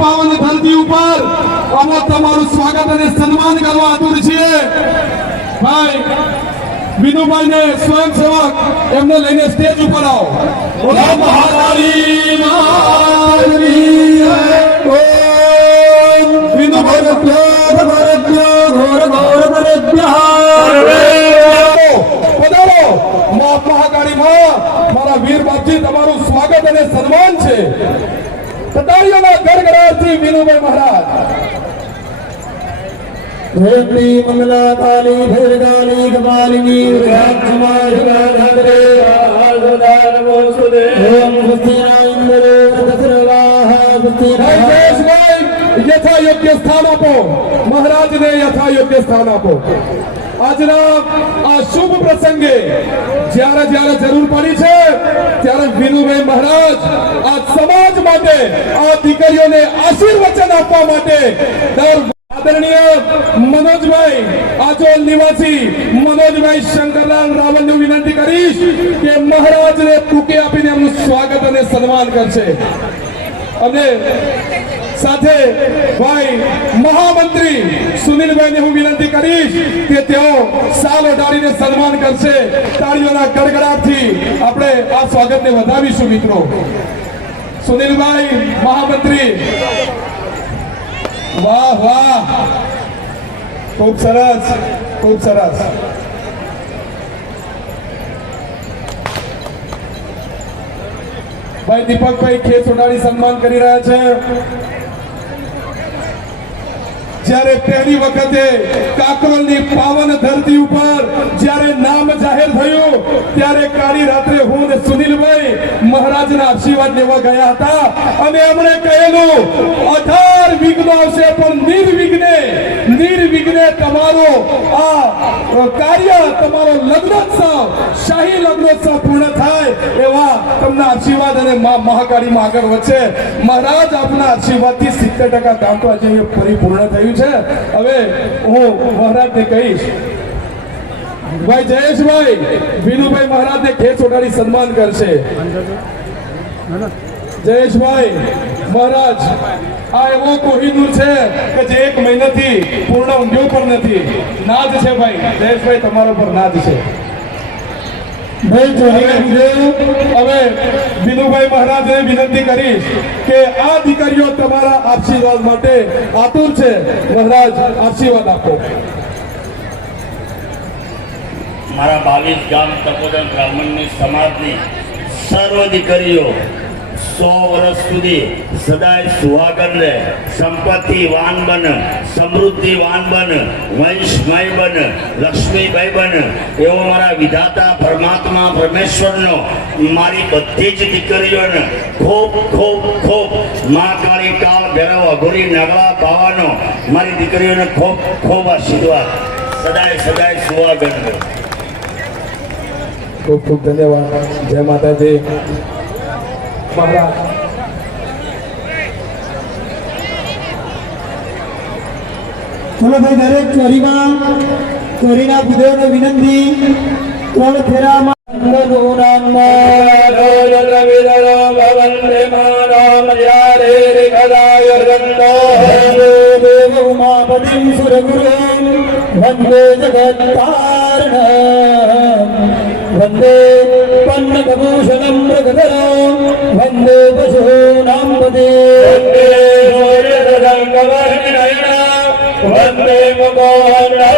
પાવન ધરતી ઉપર અમે તમારું સ્વાગત અને સન્માન કરવા આતુર છીએ. ભાઈ વિનુભાઈ ને સ્વયંસેવક એમને લઈને સ્ટેજ ઉપર આવો. મહાકાળી મહાકાળી માં, મારા વીર બાપજી, તમારું સ્વાગત અને સન્માન છે. તાળીઓના ગડગડાટથી વિનુભાઈ મહારાજ ધરતી મંગલા કાલી ભદ્રકાલી કપાલિની વૃદ્ધાક્ષમાધિકારે ઓમ સ્વસ્તિના ઇન્દ્રો વૃતસર્વાહ ભાઈ સ્વસ્તિના જયેશભાઈ યથા યોગ્ય સ્થાન આપો મહારાજને યથા યોગ્ય સ્થાન આપો આજના આ શુભ પ્રસંગે જ્યારે જ્યારે જરૂર પડી છે ત્યારે વિનુભાઈ મહારાજ આ સમાજ માટે, આ દીકરીઓને આશીર્વચન આપવા માટે દર આદરણીય મનોજભાઈ આજોલ નિવાસી મનોજભાઈ શંકરલાલ રાવલને વિનંતી કરીશ કે મહારાજને ટૂંકે આપીને એમનું સ્વાગત અને સન્માન કરશે. અને સાથે ભાઈ મહામંત્રી સુનિલભાઈને હું વિનંતી કરીશ કે તેઓ સાલ ઓઢાડીને સન્માન કરશે. તાળીઓના ગડગડાટથી આપણે આ સ્વાગતને વધાવીશું મિત્રો. સુનિલભાઈ મહામંત્રી. વાહ વાહ. ખૂબ સરસ ખૂબ સરસ. ભાઈ દીપકભાઈ ખેત ઉડાડી સન્માન કરી રહ્યા છે. જ્યારે પહેલી વખતે કાકરોલની પાવન ધરતી ઉપર જ્યારે નામ જાહેર થયું ત્યારે કાળી રાત્રે હું અને સુનિલભાઈ આશીર્વાદ લેવા ગયા હતા. અને એમણે કહેલું, અઢાર વિઘ્નો આવશે, પણ નિર્વિઘ્ને નિર્વિઘ્ને તમારો આ કાર્ય, તમારો લગ્નોત્સવ, શાહી લગ્નોત્સવ પૂર્ણ થાય એવા તમને આશીર્વાદ અને મા, મહાકાળીમાં આગળ વધશે. મહારાજ, આપના આશીર્વાદથી સિત્તેર ટકા કામ તો આજે પરિપૂર્ણ થયું છે. હવે હું મહારાજને કહીશ, ભાઈ જયેશભાઈ, વિનુભાઈ મહારાજને ખેસ ઓઢાડી સન્માન કરશે. જયેશભાઈ મહારાજ આ એવો કોહિનૂર છે કે જે એક મહિનાથી પૂર્ણ ઊંઘ્યો પણ નથી. નાજ છે ભાઈ. જયેશભાઈ તમારા પર નાજ છે. હવે વિનુભાઈ મહારાજને વિનંતી કરીશ કે આ દીકરીઓ તમારા આશીર્વાદ માટે આતુર છે. મહારાજ આશીર્વાદ આપો. મારા બાવીસ ગામ તપોદન બ્રાહ્મણની સમાજની સર્વ દીકરીઓ સો વર્ષ સુધી સદાય સુહાગન રહે. સંપત્તિ વાન બન સમૃદ્ધિવાન બન, વંશમય બન લક્ષ્મીભાઈ બન. એવો મારા વિધાતા પરમાત્મા પરમેશ્વરનો મારી બધી જ દીકરીઓને ખૂબ ખૂબ ખૂબ મા કાળી કાળ ભેરવ અઘોરી નગળા પાવાનો મારી દીકરીઓને ખૂબ ખૂબ આશીર્વાદ. સદાય સદાય સુહાગન રહે. ખૂબ ખૂબ ધન્યવાદ. જય માતાજી. મહારાજ ચલો ભાઈ દરેક ચોરીમાં ચોરીના બુદ્ધોને વિનંતી ત્રણ ફેરામાં? ઉમાપતિમ સુરગુરુમ વંદે જગત્તારણ वन्दे पन्नकभूषणम् मृगधराम् वन्दे पशूनाम् पदे वन्दे सूर्यदङ्गवर्णनयना वन्दे मुकोहरा